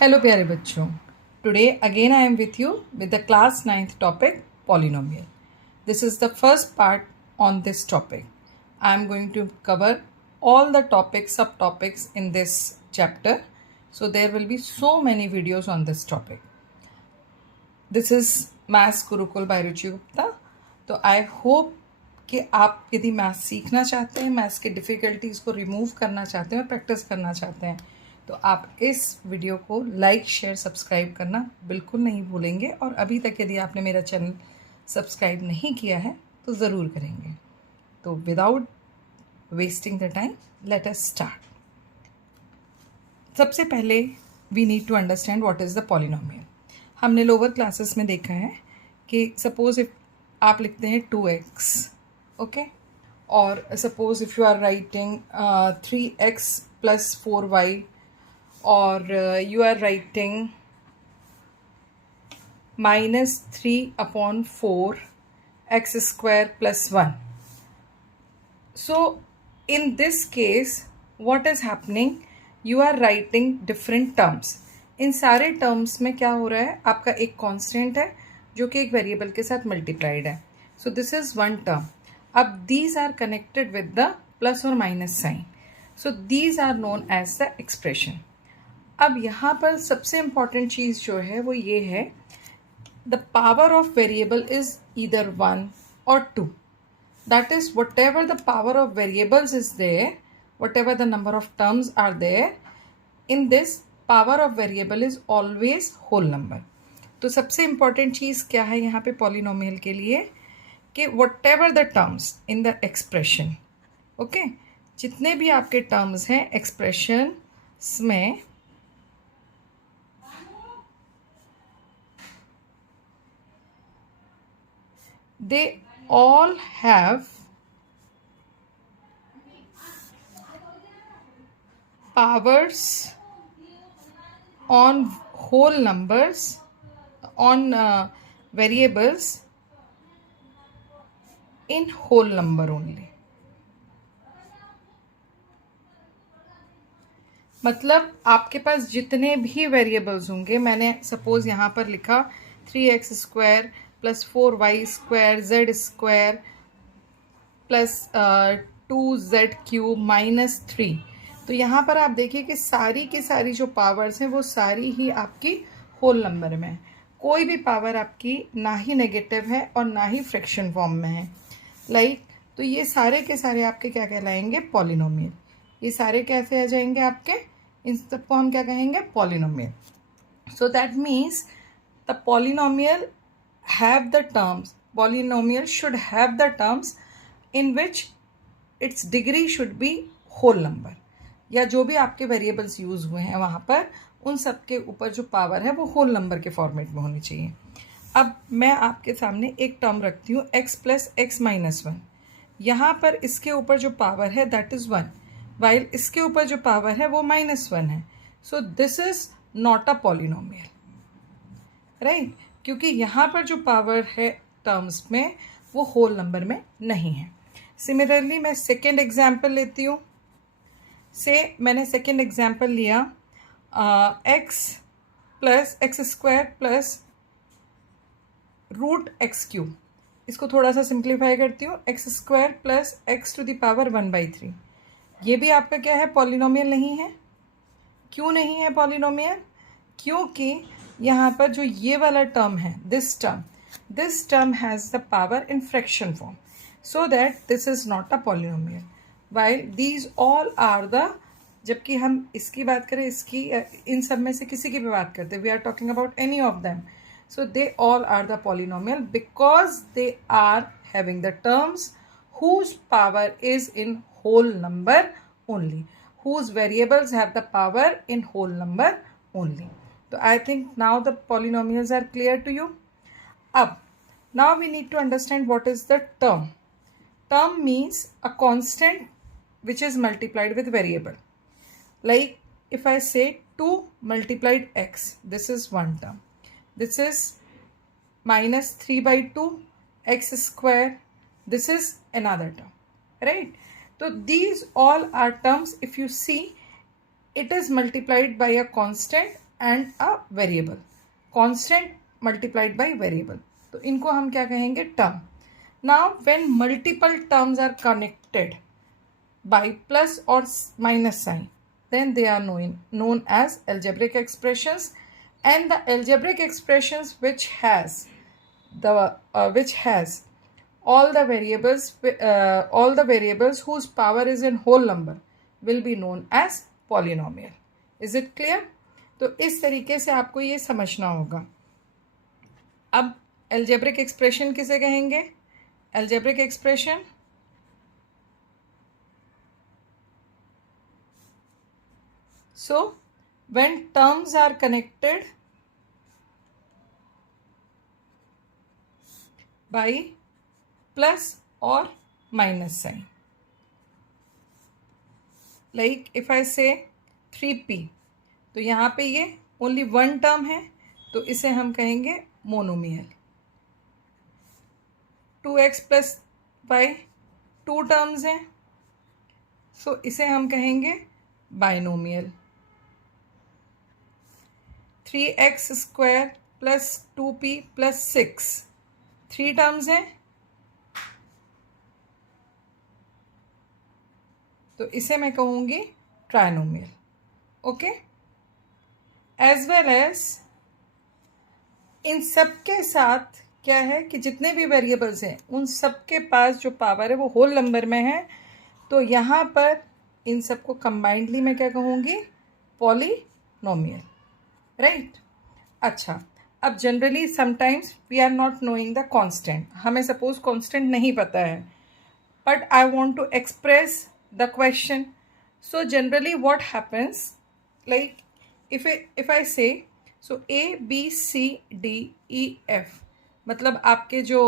Hello प्यारे बच्चों, today again I am with you with the class 9th topic polynomial. This is the first part on this topic. I am going to cover all the topics, subtopics in this chapter. So there will be so many videos on this topic. This is Maths Gurukul by Ruchi Gupta. तो I hope कि आप यदि maths सीखना चाहते हैं, maths की difficulties को remove करना चाहते हैं और प्रैक्टिस करना चाहते हैं, तो आप इस वीडियो को लाइक शेयर सब्सक्राइब करना बिल्कुल नहीं भूलेंगे। और अभी तक यदि आपने मेरा चैनल सब्सक्राइब नहीं किया है तो ज़रूर करेंगे। तो without wasting the time let us start. सबसे पहले we need to understand what is the polynomial. हमने लोअर क्लासेस में देखा है कि सपोज इफ आप लिखते हैं 2x, ओके, और suppose if you are writing 3x plus 4y, or you are writing -3/4 x square plus 1. So in this case what is happening, you are writing different terms. इन सारे terms में क्या हो रहा है, आपका एक कांस्टेंट है जो कि एक वेरिएबल के साथ मल्टीप्लाइड है. So this is one term. अब these are connected with the plus और minus sign. So these are known as the expression. अब यहाँ पर सबसे इम्पॉर्टेंट चीज़ जो है वो ये है, the power of variable is either 1 or 2. That is whatever the power of variables is there, whatever the number of terms are there, in this power of variable is always whole number. तो सबसे important चीज़ क्या है यहाँ पे polynomial के लिए, कि what ever the terms in the expression, okay, जितने भी आपके टर्म्स हैं एक्सप्रेशन में, they all have powers on whole numbers, on variables in whole number only. मतलब आपके पास जितने भी वेरिएबल्स होंगे, मैंने सपोज यहाँ पर लिखा 3x square plus 4y square Z square plus 2z³ minus 3. तो यहाँ पर आप देखिए कि सारी की सारी जो पावर्स हैं वो सारी ही आपकी होल नंबर में है. कोई भी पावर आपकी ना ही नेगेटिव है और ना ही फ्रैक्शन फॉर्म में है. तो ये सारे के सारे आपके क्या कहलाएंगे, पॉलिनोमियल. ये सारे कैसे आ जाएंगे आपके, इन सबको हम क्या कहेंगे, polynomial. So that means the polynomial have the terms, polynomial should have the terms in which its degree should be whole number. या जो भी आपके वेरिएबल्स यूज़ हुए हैं वहाँ पर उन सब के ऊपर जो पावर है वो होल नंबर के फॉर्मेट में होनी चाहिए. अब मैं आपके सामने एक टर्म रखती हूँ x प्लस x माइनस 1. यहाँ पर इसके ऊपर जो पावर है दैट इज़ 1, वाइल इसके ऊपर जो पावर है वो -1 है. So this is not a polynomial, right, क्योंकि यहाँ पर जो पावर है टर्म्स में वो होल नंबर में नहीं है. सिमिलरली मैं सेकेंड एग्जाम्पल लेती हूँ. मैंने सेकेंड एग्जाम्पल लिया x plus x square plus √x³. इसको थोड़ा सा सिंप्लीफाई करती हूँ, एक्स स्क्वायर प्लस x⁻³ 1/3. ये भी आपका क्या है, पॉलिनोमियल नहीं है. क्यों नहीं है पॉलिनोमियल, क्योंकि यहाँ पर जो ये वाला टर्म है, this term has the power in fraction form, so that this is not a polynomial. While these all are the, जबकि हम इसकी बात करें, इसकी इन सब में से किसी की भी बात करते हैं, we are talking about any of them, so they all are the polynomial because they are having the terms whose power is in whole number only, whose variables have the power in whole number only. So I think now the polynomials are clear to you. Now we need to understand what is the term. Term means a constant which is multiplied with variable. Like if I say 2 multiplied x, this is one term. This is -3/2 x square. This is another term, right? So these all are terms. If you see, it is multiplied by a constant and a variable, constant multiplied by variable, तो इनको हम क्या कहेंगे, term. Now when multiple terms are connected by plus or minus sign, then they are known as algebraic expressions. And the algebraic expressions which has all the variables whose power is in whole number will be known as polynomial. Is it clear? तो इस तरीके से आपको ये समझना होगा. अब algebraic expression किसे कहेंगे? algebraic expression so when terms are connected by plus or minus sign, like if I say 3p, तो यहाँ पे ये ओनली वन टर्म है, तो इसे हम कहेंगे monomial. 2x plus y two terms हैं, सो इसे हम कहेंगे binomial. 3x square plus 2p plus 6 three terms हैं, तो इसे मैं कहूँगी trinomial. Okay. As well as इन सब के साथ क्या है कि जितने भी वेरिएबल्स हैं उन सब के पास जो पावर है वो होल नंबर में है, तो यहाँ पर इन सबको कंबाइंडली मैं क्या कहूँगी, पॉलीनोमियल. राइट. अच्छा, अब generally sometimes we are not knowing the constant, हमें सपोज कांस्टेंट नहीं पता है, but I want to express the question. So generally what happens, like if I say so A B C D E F, मतलब आपके जो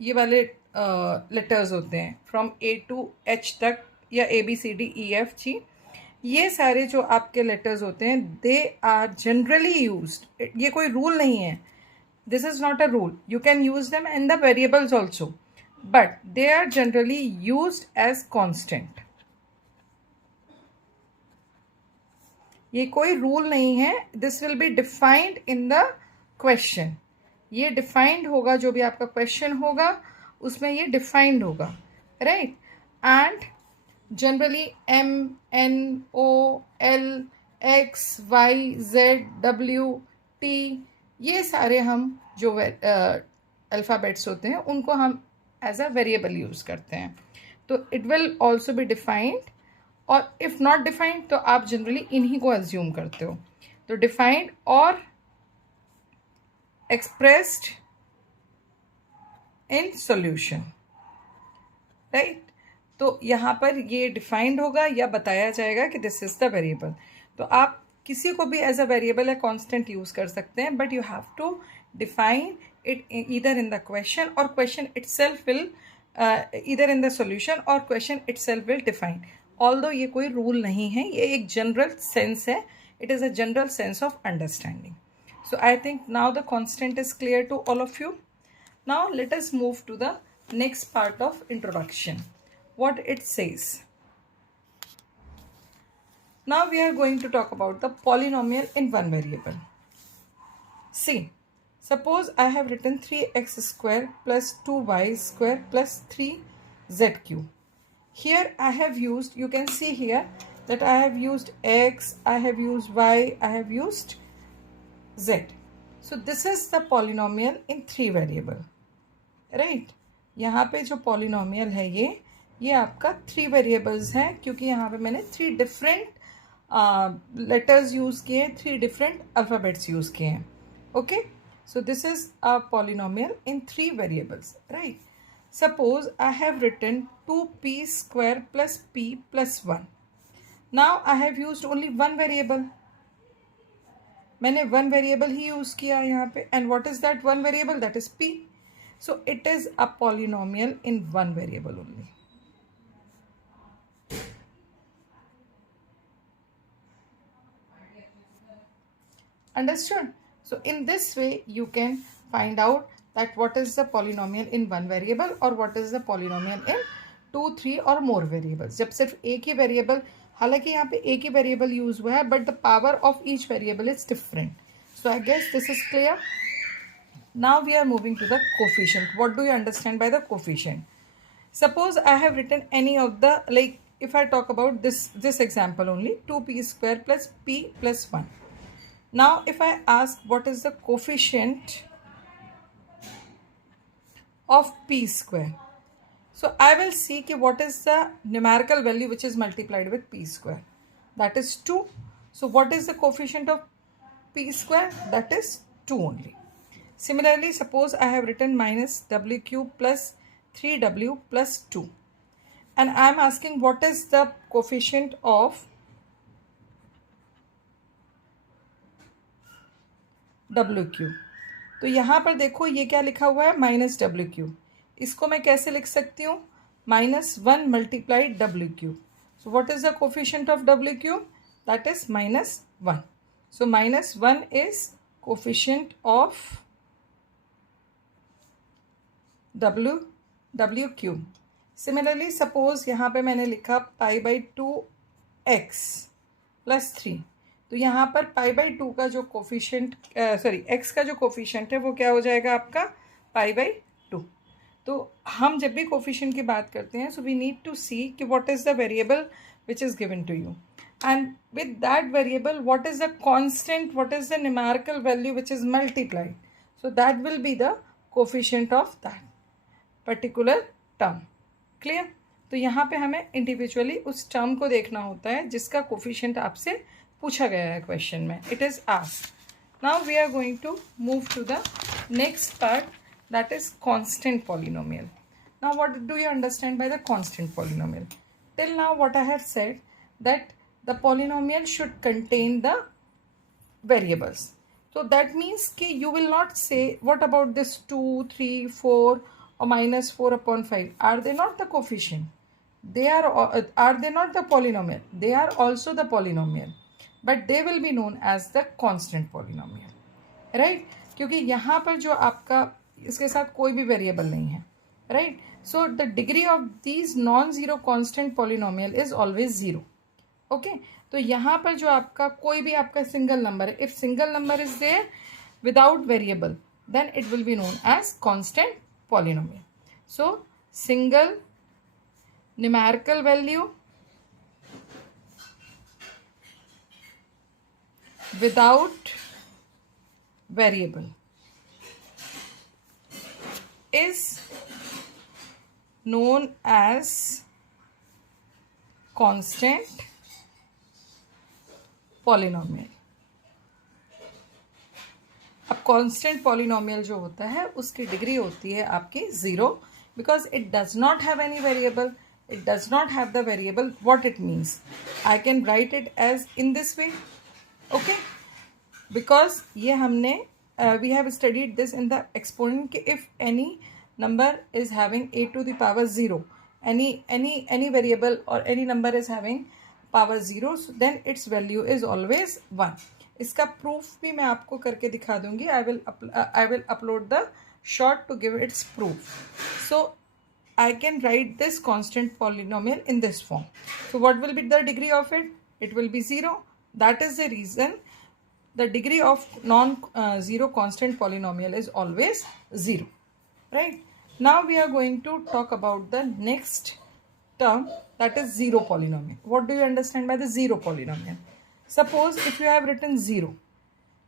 ये वाले letters होते हैं फ्रॉम A to H तक, या A B C D E F G, ये सारे जो आपके लेटर्स होते हैं दे आर जनरली यूज्ड. ये कोई रूल नहीं है, this is not a rule. You can use them in the variables also, but they are generally used as constant. ये कोई रूल नहीं है, this will be defined in the question. ये defined होगा, जो भी आपका क्वेश्चन होगा उसमें ये डिफाइंड होगा. Right. And generally M N O L X Y Z W T, ये सारे हम जो अल्फ़ाबेट्स होते हैं उनको हम एज अ वेरिएबल यूज़ करते हैं, तो it will also be defined. और इफ़ नॉट डिफाइंड तो आप जनरली इन्हीं को एज्यूम करते हो. तो डिफाइंड और एक्सप्रेस्ड इन सॉल्यूशन. राइट. तो यहाँ पर ये डिफाइंड होगा या बताया जाएगा कि दिस इज द वेरिएबल. तो आप किसी को भी एज अ वेरिएबल या कांस्टेंट यूज कर सकते हैं, but you have to define it either in the question और question itself will either in the solution और question itself will define. Although ये कोई रूल नहीं है, ये एक जनरल सेंस है, it is a general sense of understanding. So I think now the constant is clear to all of you. Now let us move to the next part of introduction. What it says. Now we are going to talk about the polynomial in one variable. See, suppose I have written 3x square plus 2y square plus 3z cube. Here I have used, you can see here that I have used x, I have used y, I have used z. So this is the polynomial in three variable. Right? यहाँ पे जो polynomial है ये आपका three variables हैं, क्योंकि यहाँ पे मैंने थ्री डिफरेंट लेटर्स यूज़ किए, थ्री डिफरेंट अल्फ़ाबेट्स यूज़ किए हैं. Okay. So this is a polynomial in three variables. Right. Suppose I have written 2p square plus p plus 1. Now I have used only one variable, मैंने one variable ही use किया यहाँ पे. And what is that one variable? That is p. So it is a polynomial in one variable only. Understood? So in this way you can find out that what is the polynomial in one variable or what is the polynomial in 2, 3 or more variables. जब सिर्फ एक ही variable हालांकि यहाँ पे एक ही variable use हुआ है, but the power of each variable is different. So I guess this is clear. Now we are moving to the coefficient. What do you understand by the coefficient? Suppose I have written any of the, like if I talk about this example only, 2p square plus p plus 1. Now if I ask what is the coefficient of p square, so I will see कि what is the numerical value which is multiplied with p square, that is 2. So what is the coefficient of p square? That is 2 only. Similarly, suppose I have written minus w cube plus 3w plus 2, and I am asking what is the coefficient of w cube. तो यहाँ पर देखो ये क्या लिखा हुआ है, minus W cube. इसको मैं कैसे लिख सकती हूँ, -1 multiplied W cube. So what is the coefficient of W cube? That is -1. So -1 is coefficient of W cube. Similarly suppose यहाँ पे मैंने लिखा π/2x + 3. तो यहाँ पर π/2 का जो कोफिशिएंट x का जो कोफिशिएंट है वो क्या हो जाएगा आपका π/2. तो हम जब भी कोफिशिएंट की बात करते हैं, so we need to see कि what is the variable which is given to you, and with that variable what is the constant, what is the numerical value which is multiplied. So that will be the coefficient of that particular term. Clear? तो यहाँ पे हमें individually उस term को देखना होता है जिसका कोफिशिएंट आपसे पूछा गया है क्वेश्चन में. It is asked. Now we are going to move to the next part, that is constant polynomial. Now what do you understand by the constant polynomial? Till now what I have said that the polynomial should contain the variables. So that means कि you will not say what about this 2, 3, 4 or -4/5. Are they not the coefficient? They are they not the polynomial? They are also the polynomial, but they will be known as the constant polynomial, right? क्योंकि यहाँ पर जो आपका इसके साथ कोई भी variable नहीं है, right? So the degree of these non-zero constant polynomial is always 0. Okay? तो यहाँ पर जो आपका कोई भी आपका सिंगल नंबर है, if single number is there without variable, then it will be known as constant polynomial. So single numerical value without variable is known as constant polynomial. अब कांस्टेंट पॉलिनोमियल जो होता है उसकी डिग्री होती है आपकी 0, because it does not have any variable. It does not have the variable. What it means, I can write it as in this way. Okay, because ये हमने we have studied this in the exponent कि if any number is having a⁻0, any variable or any number is having power 0, so then its value is always 1. इसका proof भी मैं आपको करके दिखा दूंगी. I will upload the short to give its proof. So I can write this constant polynomial in this form. So what will be the degree of it? It will be 0. That is the reason the degree of non-zero constant polynomial is always 0. Right? Now we are going to talk about the next term, that is zero polynomial. What do you understand by the zero polynomial? Suppose if you have written 0,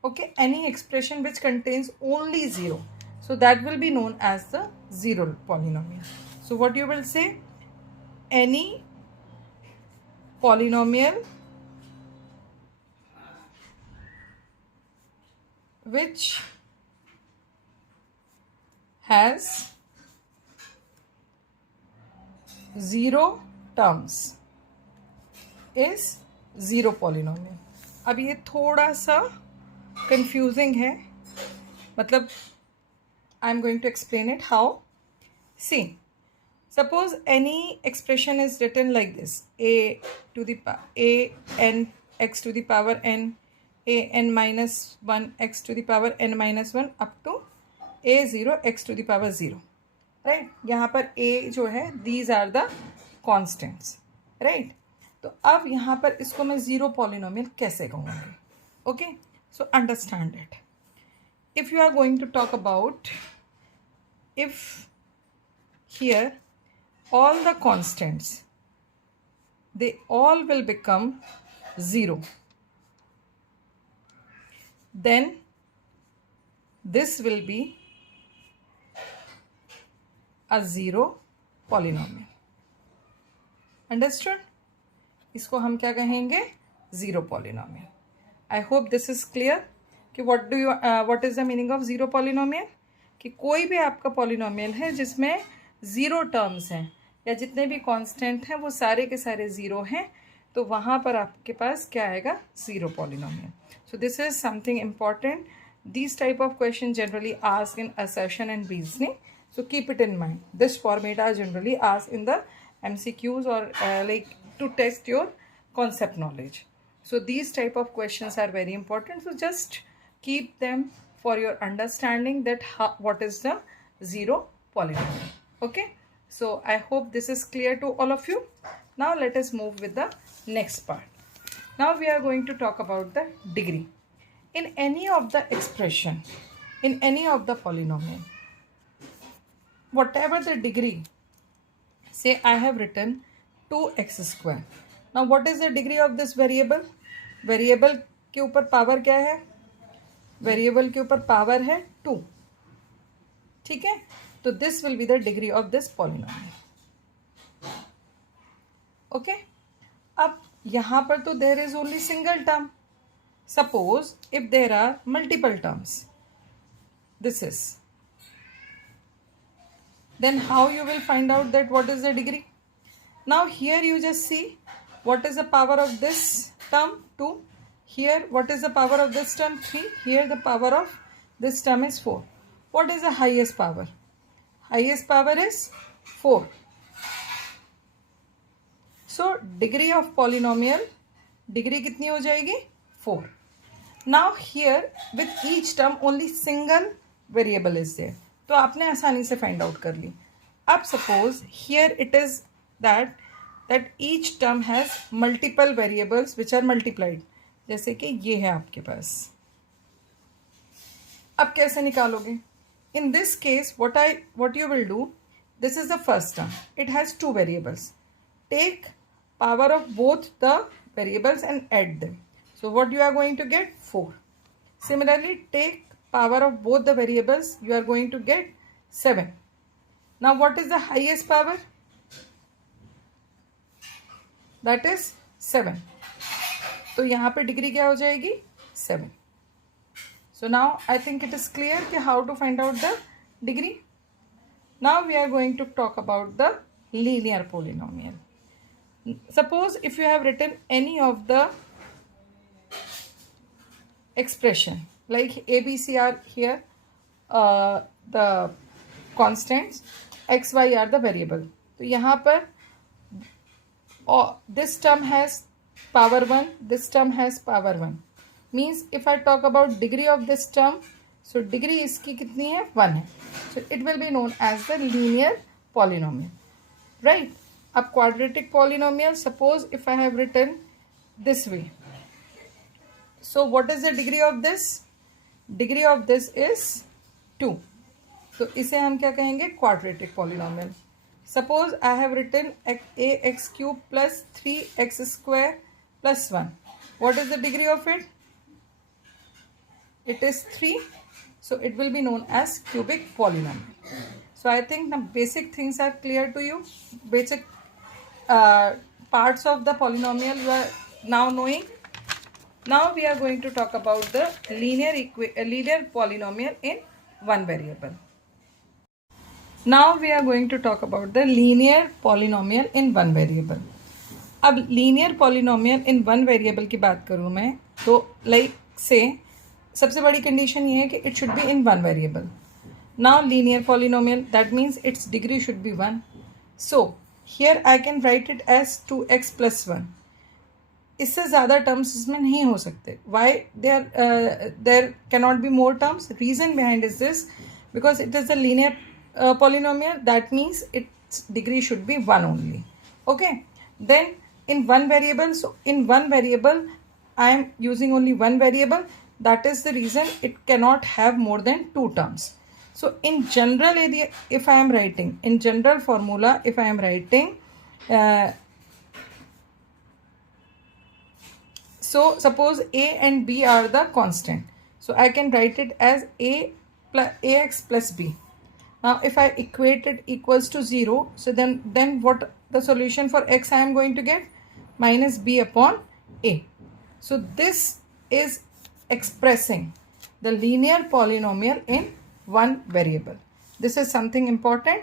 okay, any expression which contains only 0, so that will be known as the zero polynomial. So what you will say, any polynomial which has 0 terms is zero polynomial. अब ये थोड़ा सा confusing है, मतलब I am going to explain it how. See, suppose any expression is written like this: a n x to the power n, a n minus 1 x to the power n minus 1 up to a0 x to the power 0. Right? यहाँ पर a जो है, these are the constants, right? तो अब यहाँ पर इसको मैं ज़ीरो पॉलिनोमियल कैसे कहूँगी? Okay, so understand it. If you are going to talk about, if here all the constants, they all will become 0, then this will be a zero polynomial. Understood? इसको हम क्या कहेंगे? Zero polynomial. I hope this is clear कि what is the meaning of zero polynomial. कि कोई भी आपका polynomial है जिसमें ज़ीरो टर्म्स हैं या जितने भी कांस्टेंट हैं वो सारे के सारे ज़ीरो हैं, तो वहाँ पर आपके पास क्या आएगा? Zero polynomial. So this is something important. These type of questions generally asked in accession and reasoning. So keep it in mind. This format are generally asked in the MCQs or like to test your concept knowledge. So these type of questions are very important. So just keep them for your understanding that what is the zero polynomial. Okay. So I hope this is clear to all of you. Now let us move with the next part. Now we are going to talk about the degree. In any of the expression, in any of the polynomial, whatever the degree, say I have written 2x square. Now what is the degree of this variable? Variable के ऊपर power क्या है? Variable के ऊपर power है 2. ठीक है, तो this will be the degree of this polynomial. Okay, अब यहाँ पर तो there is only single term. Suppose if there are multiple terms, this is, then how you will find out that what is the degree? Now here you just see what is the power of this term 2. Here what is the power of this term 3. Here the power of this term is 4. What is the highest power? Highest power is 4. So degree of polynomial, degree कितनी हो जाएगी? 4. Now here with each term only single variable is there. तो आपने आसानी से find out कर ली. अब suppose here it is that each term has multiple variables which are multiplied. जैसे कि ये है आपके पास. अब कैसे निकालोगे? In this case what you will do, this is the first term. It has two variables. Take power of both the variables and add them. So what you are going to get? 4. Similarly, take power of both the variables. You are going to get 7. Now what is the highest power? That is 7. तो यहाँ पे degree क्या हो जाएगी? 7. So now I think it is clear कि how to find out the degree. Now we are going to talk about the linear polynomial. Suppose if you have written any of the expression like ABC are here, the constants, XY are the variable. तो यहाँ पर this term has power 1, this term has power 1. Means if I talk about degree of this term, so degree इसकी कितनी है? 1 है. So it will be known as the linear polynomial, right? अब quadratic polynomial, suppose if I have written this way. So what is the degree of this? Degree of this is 2. तो इसे हम क्या कहेंगे? Quadratic polynomial. Suppose I have written ax cube plus 3x square plus 1. What is the degree of it? It is 3. So it will be known as cubic polynomial. So I think the basic things are clear to you. Basic parts of the polynomial you are now knowing. Now we are going to talk about the linear polynomial in one variable. Now we are going to talk about the linear polynomial in one variable. अब linear polynomial in one variable की बात करूँ मैं तो like say सबसे बड़ी condition ये है कि it should be in one variable. Now linear polynomial, that means its degree should be 1. So here I can write it as 2x plus 1. इससे ज़्यादा टर्म्स इसमें नहीं हो सकते. Why there cannot be more terms? Reason behind is this, because it is a linear polynomial. That means its degree should be 1 only. Okay. Then in one variable. So in one variable, I am using only one variable. That is the reason it cannot have more than two terms. So in general, if I am writing, in general formula, if I am writing, so suppose A and B are the constant. So I can write it as A plus AX plus B. Now if I equate it equals to 0, so then what the solution for x I am going to get? Minus b upon a. So this is expressing the linear polynomial in one variable. This is something important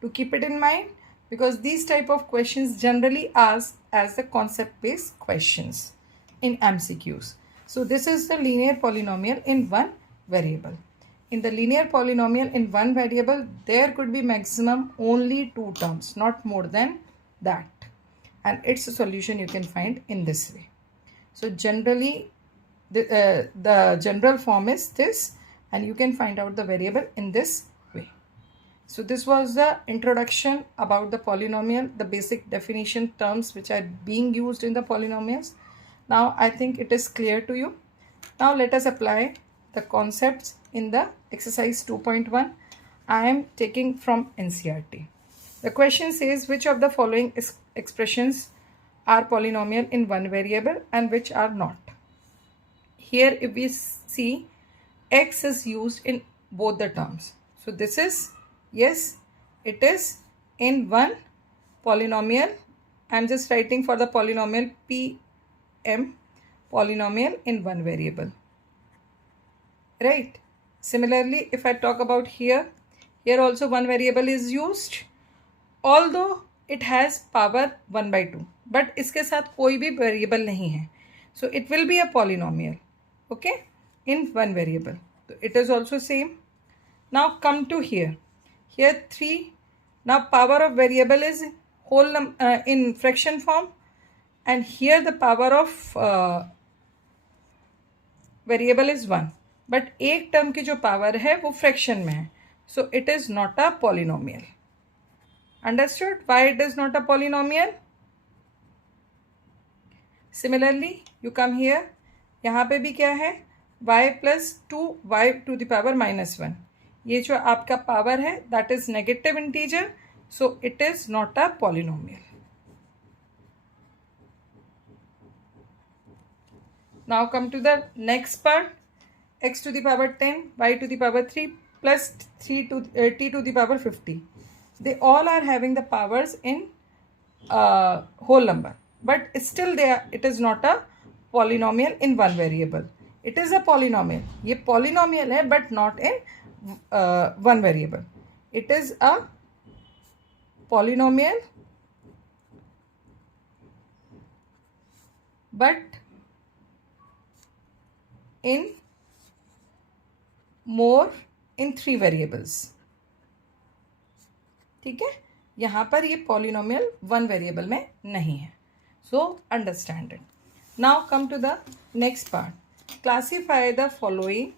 to keep it in mind, because these type of questions generally asked as the concept based questions in MCQs. So this is the linear polynomial in one variable. In the linear polynomial in one variable, there could be maximum only two terms, not more than that. And its solution you can find in this way. So generally, the general form is this, and you can find out the variable in this way. So this was the introduction about the polynomial, the basic definition terms which are being used in the polynomials. Now I think it is clear to you. Now let us apply the concepts in the exercise 2.1. I am taking from NCERT. The question says which of the following expressions are polynomial in one variable and which are not. Here if we see, x is used in both the terms. So this is, yes, it is in one polynomial. I am just writing for the polynomial Pm, polynomial in one variable. Right. Similarly, if I talk about here also one variable is used, although it has power 1 by 2, but इसके साथ कोई भी variable नहीं है. So it will be a polynomial, okay, in one variable. So it is also same. Now come to here 3. Now power of variable is whole in fraction form, and here the power of variable is 1. But एक term की जो power है वो fraction में है. So it is not a polynomial. Understood why it is not a polynomial? Similarly you come here, यहाँ पे भी क्या है, y plus 2y to the power -1. ये जो आपका पावर है that is negative integer, so it is not a polynomial. Now come to the next part. x to the power 10, y to the power 3 plus t to the power 50. They all are having the powers in whole number, but still it is not a polynomial in one variable. It is a polynomial. ये polynomial है but not in one variable. It is a polynomial but in more in 3 variables. ठीक है, यहाँ पर ये polynomial one variable में नहीं है. So understand it. Now come to the next part. Classify the following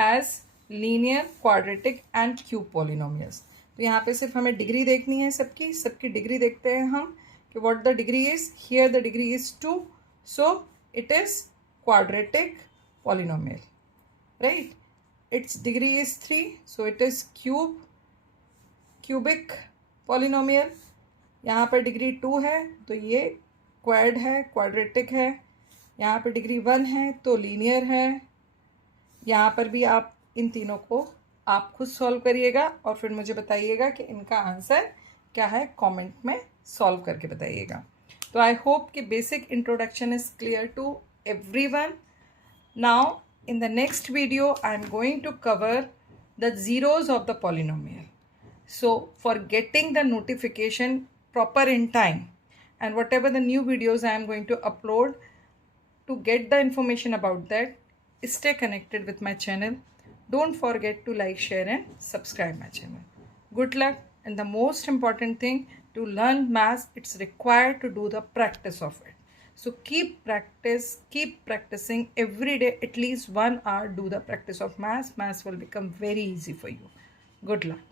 as linear, quadratic and cube polynomials. तो यहाँ पे सिर्फ हमें डिग्री देखनी है, सबकी डिग्री देखते हैं हम कि what the degree is. Here the degree is 2, so it is quadratic polynomial, right. Its degree is 3, so it is cubic polynomial. यहाँ पर डिग्री 2 है तो ये क्वाड है, क्वाड्रेटिक है. यहाँ पर डिग्री 1 है तो लीनियर है. यहाँ पर भी आप इन तीनों को आप खुद सॉल्व करिएगा और फिर मुझे बताइएगा कि इनका आंसर क्या है. कमेंट में सॉल्व करके बताइएगा. तो आई होप कि basic introduction is clear to everyone. Now in the next video, I am going to cover the zeros of the polynomial. So for getting the notification proper in time, and whatever the new videos I am going to upload, to get the information about that, stay connected with my channel. Don't forget to like, share and subscribe my channel. Good luck. And the most important thing, to learn maths, it's required to do the practice of it. So keep practicing every day, at least 1 hour. Do the practice of maths. Maths will become very easy for you. Good luck.